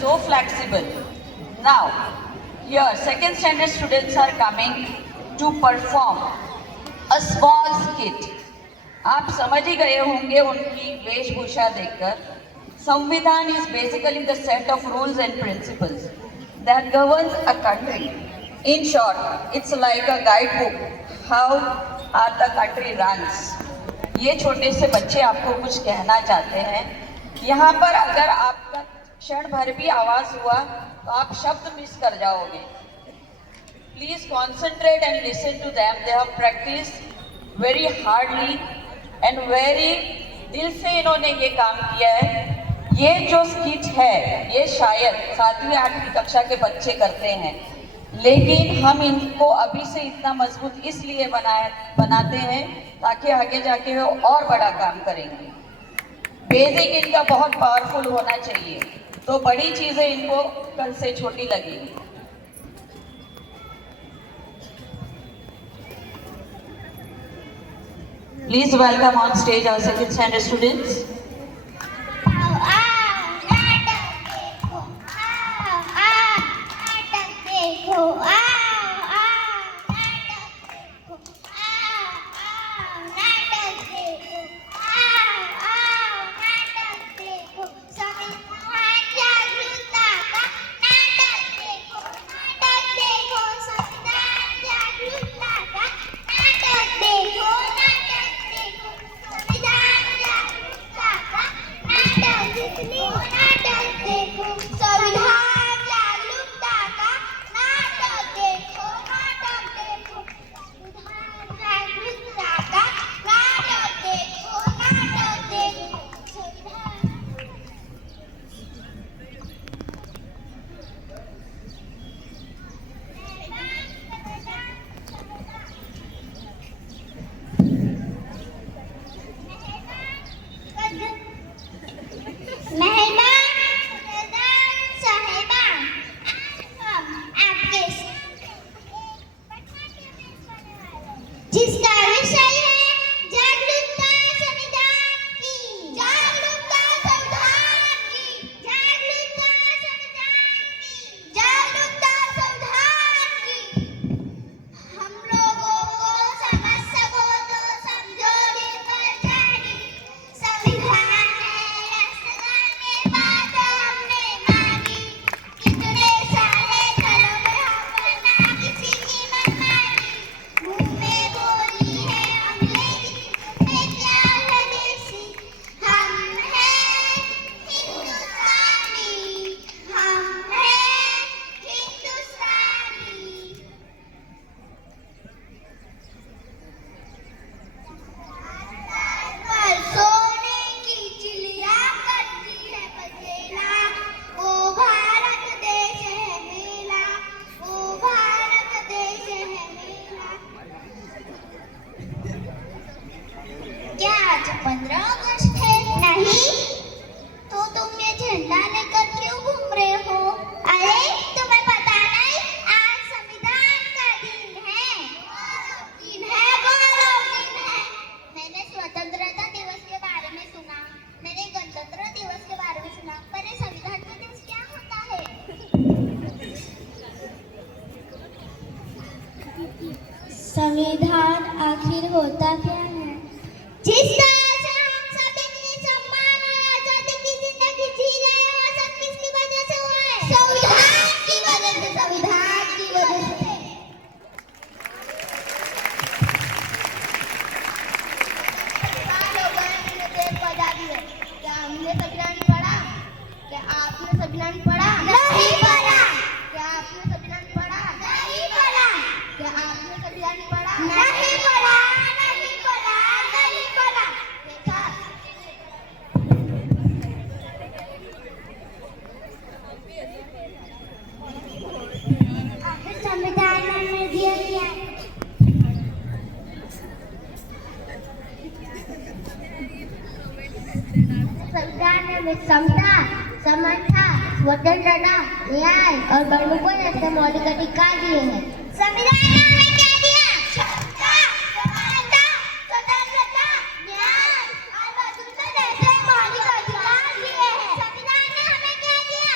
so flexible. Now, here second standard students are coming to perform a small skit. आप समझ ही गए होंगे उनकी वेशभूषा देखकर. संविधान is basically the set of rules and principles that governs a country. In short, it's like a guidebook how the country runs. ये छोटे से बच्चे आपको कुछ कहना चाहते हैं. यहाँ पर अगर आपका क्षण भर भी आवाज हुआ तो आप शब्द मिस कर जाओगे. Please concentrate and listen to them. They have practiced very hardly and very दिल से इन्होंने ये काम किया है. ये जो स्किट है ये शायद 7वीं 8वीं कक्षा के बच्चे करते हैं, लेकिन हम इनको अभी से इतना मजबूत इसलिए बनाते हैं ताकि आगे जाके वो और बड़ा काम करेंगे. बेसिक इनका बहुत पावरफुल होना चाहिए, तो बड़ी चीजें इनको कल से छोटी लगेगी. Please welcome on stage our second standard students. जिसका विषय है जागरूकता संविधान की, जागरूकता संविधान की, जागरूकता संविधान की, जागरूकता संविधान की. हम लोगों को समझ सको तो समझो दिल पर जानी. संविधान है राष्ट्रगान में बात हमने मानी. कितने सारे घरों में हम ना किसी की मनमानी. मुंह में बोली है अंग्रेजी में क्या है देसी. हम हैं हिंदुस्तानी, हम हैं हिंदुस्तानी. पर सोने की चिड़िया करती है बसेरा. वो भारत देश है मेरा, वो भारत देश है मेरा. क्या आज 15 अगस्त है? नहीं तो तुम ये झंडा लेकर क्यों घूम रहे हो? अरे तुम्हें पता नहीं आज संविधान का दिन है. दिन है, गौरव दिन है. मैंने स्वतंत्रता दिवस के बारे में सुना, मैंने गणतंत्र दिवस के बारे में सुना, पर ये संविधान का दिवस क्या होता है? संविधान आखिर होता क्या है? जिस तरह से हम सब इतनी सम्मान और आजादी की जिंदगी जी रहे हैं, वो सब किसकी वजह से हुआ है? संविधान की वजह से, संविधान की वजह से. क्या हमने संविधान पढ़ा? क्या आपने संविधान पढ़ा? नहीं पढ़ा. क्या आपने संविधान पढ़ा? नहीं पढ़ा. क्या आपने संविधान पढ़ा? नहीं पढ़ा. नहीं पढ़ा. नहीं पढ़ा. देखा? आखिर संविधान में दिया क्या है? संविधान में समता, समानता, स्वतंत्रता, न्याय और कर्मों जैसे मौलिक अधिकार दिए हैं. संविधान ने हमें क्या दिया? समता, समानता, स्वतंत्रता, न्याय और कर्मों जैसे मौलिक अधिकार दिए हैं. संविधान ने हमें क्या दिया?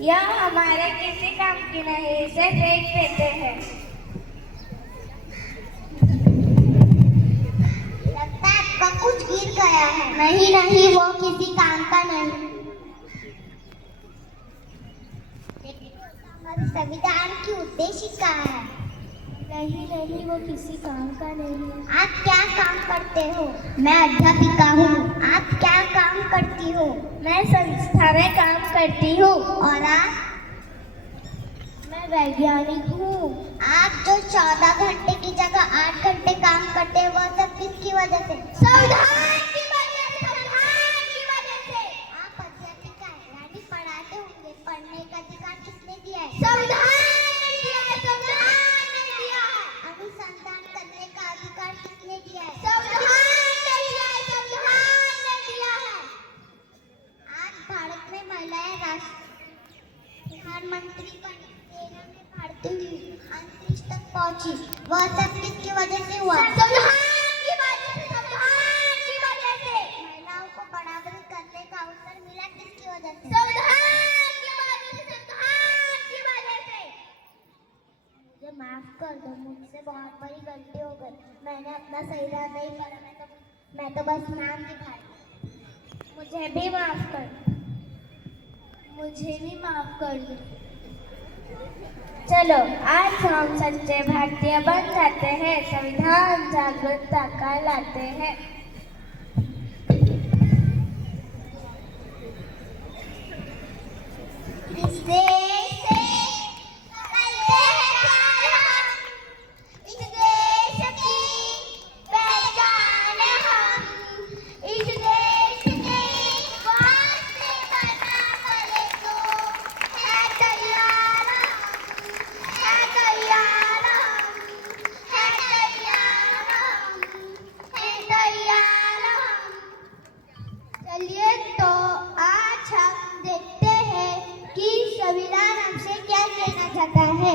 यह हमारे किसी काम की नहीं, इसे फेंक देते हैं। लगता है आपका कुछ गिर गया है। नहीं नहीं, वो किसी काम का नहीं। हमारे संविधान की उद्देशिका है। नहीं नहीं, वो किसी काम का नहीं है। आप क्या काम करते हो? मैं अध्यापिका हूँ। आप क्या काम करती हो? मैं संस्था में काम करती हूँ। और आप? मैं वैज्ञानिक हूँ। आप जो 14 घंटे की जगह 8 घंटे काम करते हैं, वह सब किसकी वजह से? संविधान की वजह से। संविधान की वजह से। आप अध्यापिका हैं, यानी पढ़ाते होंगे। पढ़ने का अधिकार किसने दिया है? संविधान ने दिया है। संविधान ने दिया है। अनुसंधान करने का अधिकार किसने दिया है? संविधान ने दिया है। संविधान ने दिया है। आज भारत में महिलाएं प्रधानमंत्री बनी, 13 में भारतीय अंतरिक्ष तक पहुंची, वह सब किसकी वजह से हुआ? संविधान की वजह से। संविधान की वजह से। महिलाओं को बराबरी करने का अवसर मिला किसकी वजह से? संविधान की वजह से। संविधान की वजह से। मुझे माफ कर दो, मुझसे बहुत बड़ी गलती हो गई। मैंने अपना सही राह नहीं पढ़ा, मैं तो बस नाम दिखाई। मुझे भी माफ कर दो। मुझे भी माफ कर दो। चलो आज हम सच्चे भारतीय बन जाते हैं, संविधान जागरूकता का लाते हैं। इस देश से करते हैं प्यार हम, इस देश की पहचान हम, इस देश के वास्ते करना पड़े तो है तैयार हम, है तैयार हम, है तैयार हम, है तैयार हम। चलिए तो आज हम देखते हैं कि संविधान हमसे क्या कहना चाहता है।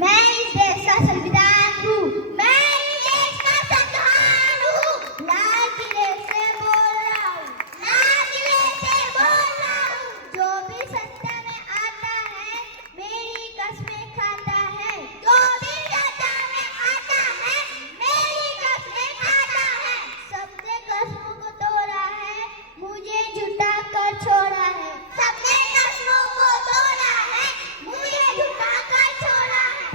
मैं इस देश का संविधान हूँ। मैं इस देश का संविधान हूँ। लाल किले से बोल रहा हूँ। लाल किले से बोल रहा हूँ। जो भी सत्ता में आता है, मेरी कसमें खाता है। जो भी सत्ता में आता है, मेरी कसमें खाता है। सबने कसमों को तोड़ा है, मुझे झूठा कर छोड़ा है। सबने कसमों को तोड़ा है, मुझे झूठा कर छोड़ा है।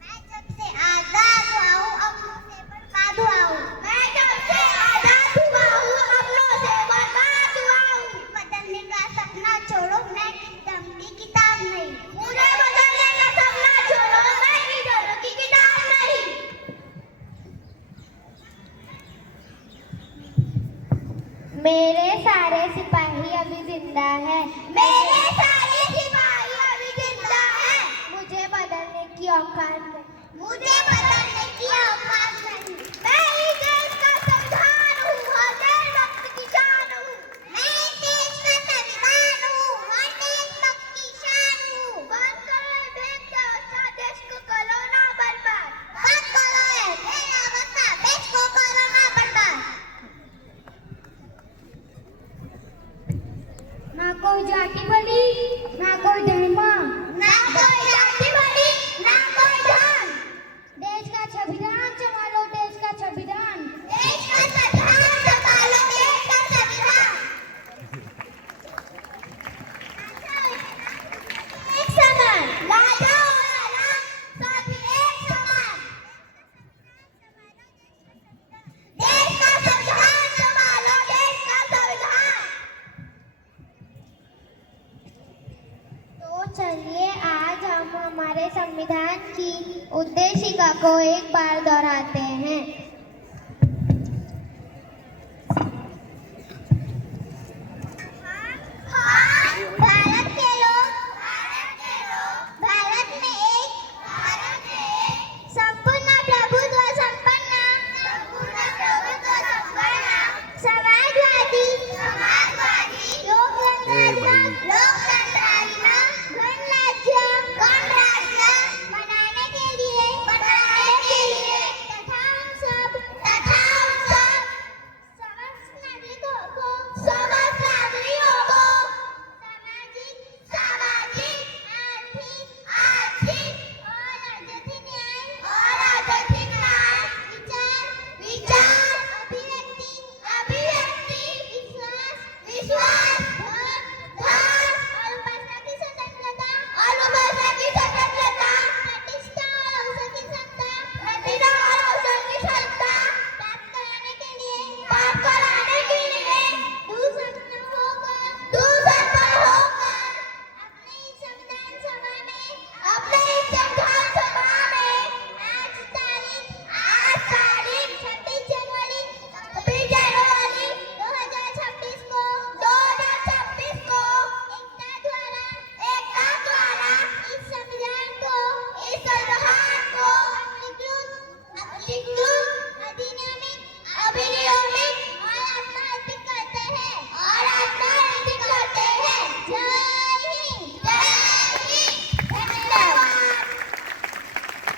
मैं जब से आजाद हुआ हूँ, अपनों से बर्बाद हुआ हूँ। मैं जब से आजाद हुआ हूँ, अपनों से बर्बाद हुआ हूँ। बदलने का सपना छोड़ो, मैं किस्म की किताब नहीं। मुझे बदलने का सपना छोड़ो, मैं किस्म की किताब नहीं। मेरे सारे सिपाही अभी जिंदा हैं। मेरे सारे सिपाही अभी जिंदा हैं। मुझे बदलने की औकात नहीं। मुझे बदलने की औकात नहीं। मैं इस देश का संविधान हूँ, हर देशभक्त की शान हूँ। मैं इस देश का संविधान हूँ, हर देशभक्त की शान हूँ। बंद करो ये बेव्यवस्था, देश को करो ना बर्बाद। बंद करो ये बेव्यवस्था, देश को करो ना बर्बाद। ना कोई जाति बड़ी, ना कोई धर्म, ना कोई जाति बड़ी, ना कोई धर्म। देश का संविधान संभालो, देश का संविधान। देश का संविधान संभालो, देश का संविधान। एक समान, राजा और राम सभी एक समान। देश का संविधान संभालो, देश का संविधान। तो चलिए आज हम हमारे संविधान की उद्देशिका को एक बार दोहराते हैं।